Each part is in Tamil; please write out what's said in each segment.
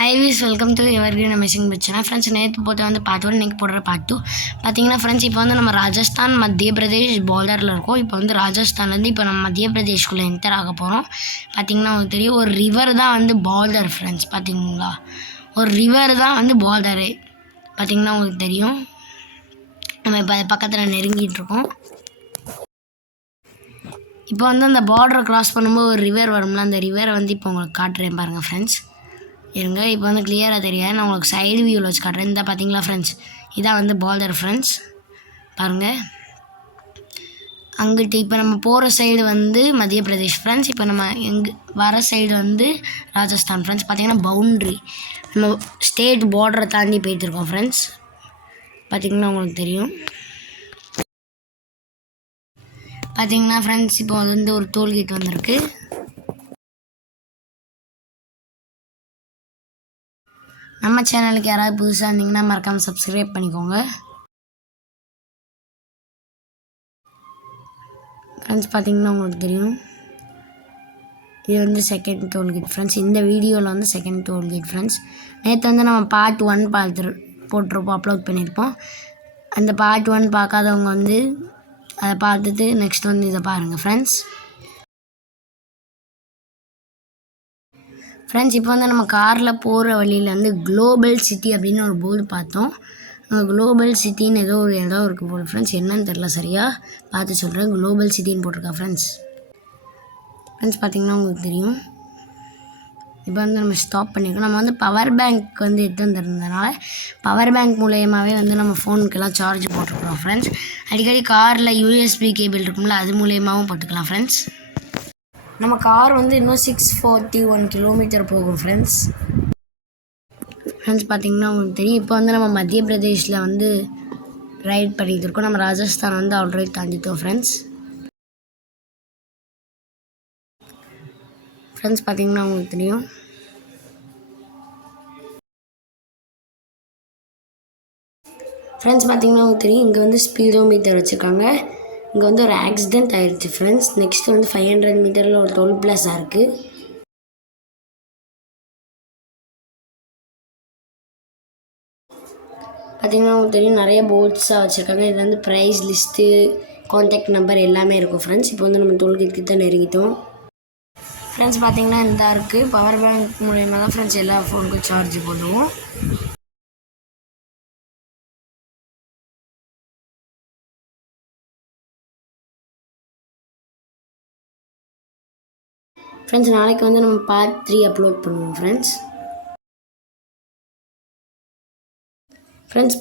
ஹை வீஸ் வெல்கம் டு எவர்கிரீன் அமேசிங் பச்சனா ஃப்ரெண்ட்ஸ். நேற்று போட்டு வந்து பார்ட் 1, இன்றைக்கி போடுற பார்ட் 2 பார்த்தீங்கன்னா ஃப்ரெண்ட்ஸ், இப்போ வந்து நம்ம ராஜஸ்தான் மத்திய பிரதேஷ் பார்டரில் இருக்கோம். இப்போ வந்து ராஜஸ்தான்லேருந்து இப்போ நம்ம மத்திய பிரதேஷ்குள்ளே என்டர் ஆக போகிறோம். பார்த்தீங்கன்னா உங்களுக்கு தெரியும், ஒரு ரிவர் தான் வந்து பார்டர் ஃப்ரெண்ட்ஸ். பார்த்தீங்களா, ஒரு ரிவர் தான் வந்து பார்டரு. பார்த்தீங்கன்னா உங்களுக்கு தெரியும், நம்ம இப்போ பக்கத்தில் நெருங்கிட்டு இருக்கோம். இப்போ வந்து அந்த பார்டரை க்ராஸ் பண்ணும்போது ஒரு ரிவர் வரும்ல, அந்த ரிவரை வந்து இப்போ உங்களுக்கு காட்டுறேன் பாருங்கள் ஃப்ரெண்ட்ஸ். இருங்க, இப்போ வந்து கிளியராக தெரியாது, நான் உங்களுக்கு சைடு வியூவில் வச்சு காட்டுறேன். இந்த பார்த்தீங்களா ஃப்ரெண்ட்ஸ், இதான் வந்து பார்டர் ஃப்ரெண்ட்ஸ். பாருங்கள், அங்கிட்டு இப்போ நம்ம போகிற சைடு வந்து மத்திய பிரதேஷ் ஃப்ரெண்ட்ஸ். இப்போ நம்ம வர சைடு வந்து ராஜஸ்தான் ஃப்ரெண்ட்ஸ். பார்த்தீங்கன்னா பவுண்ட்ரி, நம்ம ஸ்டேட் பார்டரை தாண்டி போயிட்டுருக்கோம் ஃப்ரெண்ட்ஸ். பார்த்திங்கன்னா உங்களுக்கு தெரியும். பார்த்தீங்கன்னா ஃப்ரெண்ட்ஸ், இப்போ வந்து ஒரு டோல்கேட் வந்திருக்கு. நம்ம சேனலுக்கு யாராவது புதுசாக இருந்தீங்கன்னா மறக்காமல் சப்ஸ்கிரைப் பண்ணிக்கோங்க ஃப்ரெண்ட்ஸ். பார்த்தீங்கன்னா உங்களுக்கு தெரியும், இது வந்து செகண்ட் டோல்கேட் ஃப்ரெண்ட்ஸ். இந்த வீடியோவில் வந்து செகண்ட் டோல்கேட் ஃப்ரெண்ட்ஸ். நேற்று வந்து நம்ம பார்ட் 1 போட்டிருப்போம், அப்லோட் பண்ணியிருப்போம். அந்த பார்ட் 1 பார்க்காதவங்க வந்து அதை பார்த்துட்டு நெக்ஸ்ட் வந்து இதை பாருங்கள் ஃப்ரெண்ட்ஸ். ஃப்ரெண்ட்ஸ், இப்போ வந்து நம்ம காரில் போகிற வழியில் வந்து குளோபல் சிட்டி அப்படின்னு ஒரு போர்டு பார்த்தோம். குளோபல் சிட்டின்னு ஏதோ ஒரு இடம் இருக்குது போல் ஃப்ரெண்ட்ஸ், என்னன்னு தெரில, சரியாக பார்த்து சொல்கிறேன். குளோபல் சிட்டின்னு போட்டிருக்கா ஃப்ரெண்ட்ஸ். பார்த்திங்கன்னா உங்களுக்கு தெரியும், இப்போ வந்து நம்ம ஸ்டாப் பண்ணியிருக்கோம். நம்ம வந்து பவர் பேங்க் வந்து எடுத்து வந்துருந்ததுனால பவர் பேங்க் மூலயமாவே வந்து நம்ம ஃபோனுக்கெல்லாம் சார்ஜ் போட்டுருக்குறோம் ஃப்ரெண்ட்ஸ். அடிக்கடி காரில் யூஎஸ்பி கேபிள் இருக்கும்ல, அது மூலயமாவும் போட்டுக்கலாம் ஃப்ரெண்ட்ஸ். நம்ம கார் வந்து இன்னும் 641 கிலோமீட்டர் போகும் ஃப்ரெண்ட்ஸ். பார்த்திங்கன்னா உங்களுக்கு தெரியும், இப்போ வந்து நம்ம மத்திய பிரதேஷில் வந்து ரைட் பண்ணிகிட்டு இருக்கோம். நம்ம ராஜஸ்தான் வந்து ஆல்ரெடி தாண்டிட்டோம் ஃப்ரெண்ட்ஸ். பார்த்திங்கன்னா உங்களுக்கு தெரியும், பார்த்திங்கன்னா உங்களுக்கு தெரியும், இங்கே வந்து ஸ்பீடோமீட்டர் வச்சுருக்காங்க. இங்கே வந்து ஒரு ஆக்சிடெண்ட் ஆகிடுச்சு ஃப்ரெண்ட்ஸ். நெக்ஸ்ட் வந்து 500 மீட்டரில் ஒரு டோல் பிளாஸா இருக்குது. பார்த்திங்கன்னா உங்களுக்கு தெரியும், நிறைய போர்ட்ஸாக வச்சுருக்காங்க. இது வந்து ப்ரைஸ் லிஸ்ட்டு, கான்டாக்ட் நம்பர் எல்லாமே இருக்கும் ஃப்ரெண்ட்ஸ். இப்போ வந்து நம்ம டோல்கேட் கிட்ட நெருங்கிட்டோம் ஃப்ரெண்ட்ஸ். பார்த்திங்கன்னா இந்த இருக்குது, பவர் பேங்க் மூலயமா தான் ஃப்ரெண்ட்ஸ் எல்லா ஃபோனுக்கும் சார்ஜ் போடுவோம். ஃப்ரெண்ட்ஸ், நாளைக்கு வந்து நம்ம பார்ட் 3 அப்லோட் பண்ணுவோம் ஃப்ரெண்ட்ஸ்.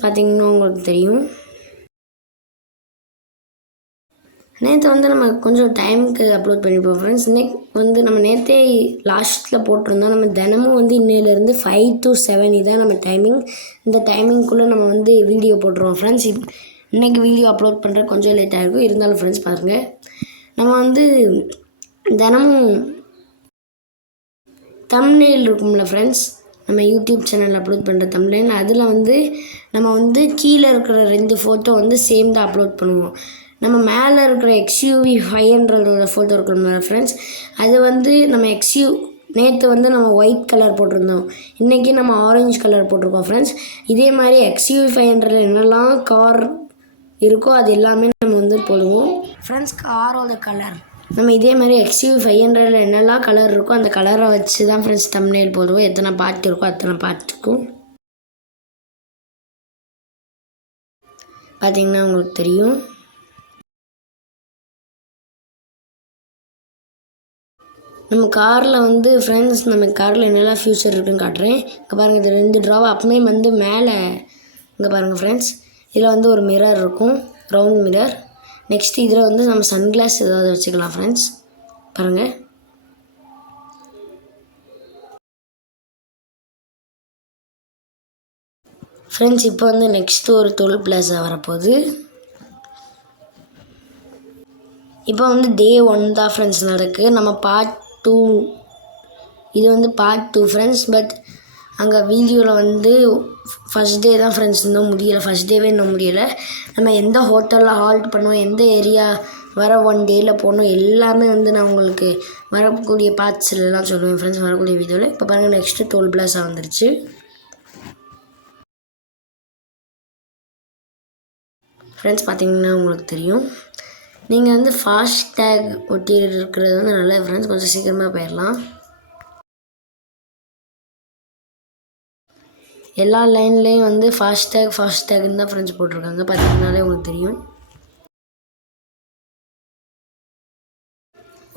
பார்த்திங்கன்னா உங்களுக்கு தெரியும், நேற்று வந்து நம்ம கொஞ்சம் டைமுக்கு அப்லோட் பண்ணிப்போம் ஃப்ரெண்ட்ஸ். இன்னைக்கு வந்து நம்ம நேற்றே லாஸ்ட்டில் போட்டிருந்தோம். நம்ம தினமும் வந்து இன்னையிலேருந்து 5 to 7 இதான் நம்ம டைமிங். இந்த டைமிங்குள்ளே நம்ம வந்து வீடியோ போட்டுருவோம் ஃப்ரெண்ட்ஸ். இன்றைக்கி வீடியோ அப்லோட் பண்ணுற கொஞ்சம் லேட்டாக இருக்கும், இருந்தாலும் ஃப்ரெண்ட்ஸ் பாருங்கள், நம்ம வந்து தினமும் தம்ப்நெயில் இருக்கும்ல ஃப்ரெண்ட்ஸ், நம்ம யூடியூப் சேனல் அப்லோட் பண்ணுற தம்ப்நெயில், அதில் வந்து நம்ம வந்து கீழே இருக்கிற 2 ஃபோட்டோ வந்து சேம் தான் அப்லோட் பண்ணுவோம். நம்ம மேலே இருக்கிற XUV 500 ஃபோட்டோ இருக்கணும்ல ஃப்ரெண்ட்ஸ், அது வந்து நம்ம நேற்று வந்து நம்ம ஒயிட் கலர் போட்டிருந்தோம், இன்றைக்கி நம்ம ஆரஞ்சு கலர் போட்டிருக்கோம் ஃப்ரெண்ட்ஸ். இதே மாதிரி XUV 500 என்னெல்லாம் கார் இருக்கோ அது எல்லாமே நம்ம வந்து போடுவோம் ஃப்ரெண்ட்ஸ். காரோட கலர் நம்ம இதே மாதிரி XUV 500 என்னெல்லாம் கலர் இருக்கோ அந்த கலரை வச்சு தான் ஃப்ரெண்ட்ஸ் தம்ப்நெயில் போடுவோம். எத்தனை பார்ட் இருக்கோ அத்தனை பார்ட்டுக்கும். பார்த்திங்கன்னா உங்களுக்கு தெரியும், நம்ம காரில் வந்து ஃப்ரெண்ட்ஸ், நம்ம காரில் என்னெல்லாம் ஃபியூச்சர் இருக்குதுன்னு காட்டுறேன். இங்கே பாருங்கள், இது 2 ட்ராவை அப்பமே வந்து மேலே இங்கே பாருங்கள் ஃப்ரெண்ட்ஸ், இதில் வந்து ஒரு மிரர் இருக்கும், ரவுண்ட் மிரர். நெக்ஸ்ட் இதில் வந்து நம்ம சன்கிளாஸ் ஏதாவது வச்சுக்கலாம் ஃப்ரெண்ட்ஸ். பாருங்கள், ஃப்ரெண்ட்ஸ் இப்போ வந்து நெக்ஸ்ட்டு ஒரு டோல் பிளாஸா வரப்போகுது. இப்போ வந்து டே 1 தான் ஃப்ரெண்ட்ஸ் நடக்குது. நம்ம பார்ட் 2, இது வந்து பார்ட் 2 ஃப்ரெண்ட்ஸ். பட் அங்கே வீடியோவில் வந்து ஃபஸ்ட் டே தான் ஃப்ரெண்ட்ஸ் இன்னும் முடியலை, ஃபஸ்ட் டேவே இன்னும் முடியலை. நம்ம எந்த ஹோட்டலில் ஹால்ட் பண்ணுவோம், எந்த ஏரியா வர 1 டேயில் போடணும். எல்லாமே வந்து நான் உங்களுக்கு வரக்கூடிய பார்ட்ஸ்லாம் சொல்லுவேன் ஃப்ரெண்ட்ஸ் வரக்கூடிய வீடியோவில். இப்போ பாருங்கள் நெக்ஸ்ட்டு டோல் பிளாஸா வந்துருச்சு. ஃப்ரெண்ட்ஸ் பார்த்தீங்கன்னா உங்களுக்கு தெரியும், நீங்கள் வந்து ஃபாஸ்டேக் ஒட்டி இருக்கிறது வந்து நல்லது ஃப்ரெண்ட்ஸ், கொஞ்சம் சீக்கிரமாக போயிடலாம். எல்லா லைன்லேயும் வந்து ஃபாஸ்டேக்னு தான் ஃப்ரெண்ட்ஸ் போட்டிருக்காங்க, பார்த்தீங்கன்னாலே உங்களுக்கு தெரியும்.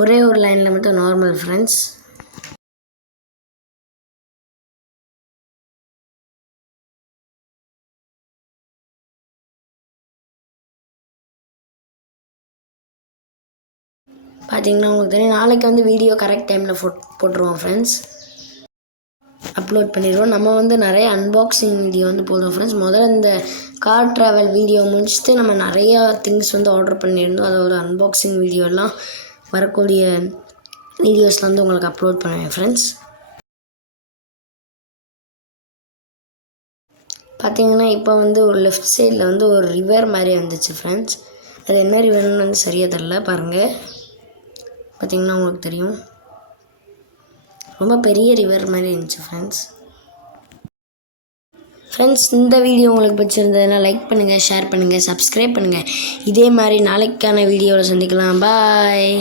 ஒரே ஒரு லைனில் மட்டும் நார்மல் ஃப்ரெண்ட்ஸ். பார்த்தீங்கன்னா உங்களுக்கு தெரியும், நாளைக்கு வந்து வீடியோ கரெக்ட் டைமில் போட்டுருவோம் ஃப்ரெண்ட்ஸ், அப்லோட் பண்ணிடுவோம். நம்ம வந்து நிறைய அன்பாக்சிங் வீடியோ வந்து போடுவோம் ஃப்ரெண்ட்ஸ். முதல்ல இந்த கார் ட்ராவல் வீடியோ முடிச்சுட்டு நம்ம நிறையா திங்ஸ் வந்து ஆர்டர் பண்ணியிருந்தோம். அதோட அன்பாக்சிங் வீடியோலாம் வரக்கூடிய வீடியோஸில் வந்து உங்களுக்கு அப்லோட் பண்ணுவேன் ஃப்ரெண்ட்ஸ். பார்த்தீங்கன்னா இப்போ வந்து ஒரு லெஃப்ட் சைடில் வந்து ஒரு ரிவர் மாதிரி வந்துச்சு ஃப்ரெண்ட்ஸ். அது என்ன ரிவர்னு வந்து சரியாக தெரில, பாருங்கள். பார்த்தீங்கன்னா உங்களுக்கு தெரியும், ரொம்ப பெரிய ரிவர் மாதிரி இருந்துச்சு ஃப்ரெண்ட்ஸ். இந்த வீடியோ உங்களுக்கு பிடிச்சிருந்ததுன்னா லைக் பண்ணுங்கள், ஷேர் பண்ணுங்கள், சப்ஸ்கிரைப் பண்ணுங்கள். இதே மாதிரி நாளைக்கான வீடியோவில் சந்திக்கலாம். பாய்.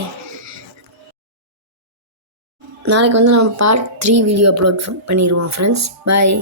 நாளைக்கு வந்து நம்ம பார்ட் 3 வீடியோ அப்லோட் பண்ணிடுவோம் ஃப்ரெண்ட்ஸ். பாய்.